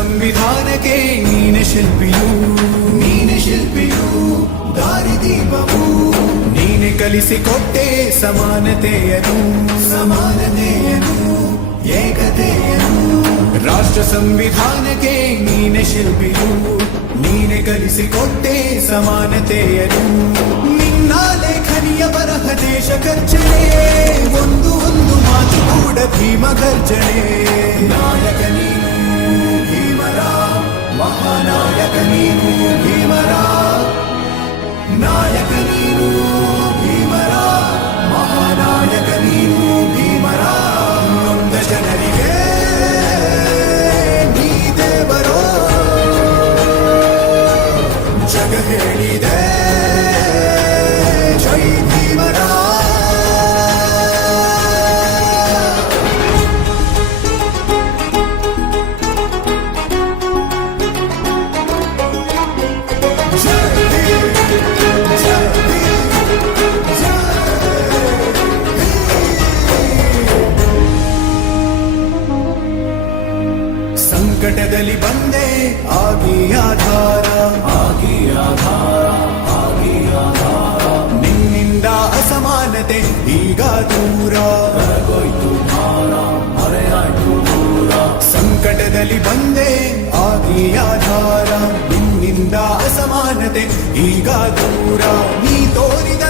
ಸಂವಿಧಾನಕ್ಕೆ ನೀನೆ ಶಿಲ್ಪಿಯು ದಾರಿದೀಪವು ನೀನೆ ಕಲಿಸಿಕೊಟ್ಟೆ ಸಮಾನತೆಯನು ಏಕತೆಯನು ರಾಷ್ಟ್ರ ಸಂವಿಧಾನಕ್ಕೆ ನೀನೆ ಶಿಲ್ಪಿಯು ನೀನೆ ಕಲಿಸಿಕೊಟ್ಟೆ ಸಮಾನತೆಯನು ನಿನ್ನ ಲೇಖನಿಯ ಬರಹ ದೇಶ ಗರ್ಜನೆ ಒಂದು ಮಾತು ಕೂಡ ಭೀಮ ಗರ್ಜನೆ ನಾಯಕ ನೀನು ಭೀಮರ ಮಹಾನಾಯಕ ನೀನು ಭೀಮರ ನಾಯಕ ನೀನು ಭೀಮರ ಮಹಾನಾಯಕ ನೀನು ಭೀಮರ ನೊಂದ ಜನರಿಗೆ ನೀ ದೇವರೋ ಜಗ ಹೇಳಿದೆ ಜೈ ಭೀಮರ ಸಂಕಟದಲ್ಲಿ ಬಂದೆ ಆಗಿ ಆಧಾರ ನಿನ್ನಿಂದ ಅಸಮಾನತೆ ಈಗ ದೂರ ಸಂಕಟದಲ್ಲಿ ಬಂದೆ ಆಗಿ ಆಧಾರ ನಿನ್ನಿಂದ ಅಸಮಾನತೆ ಈಗ ದೂರ ನೀ ತೋರಿದ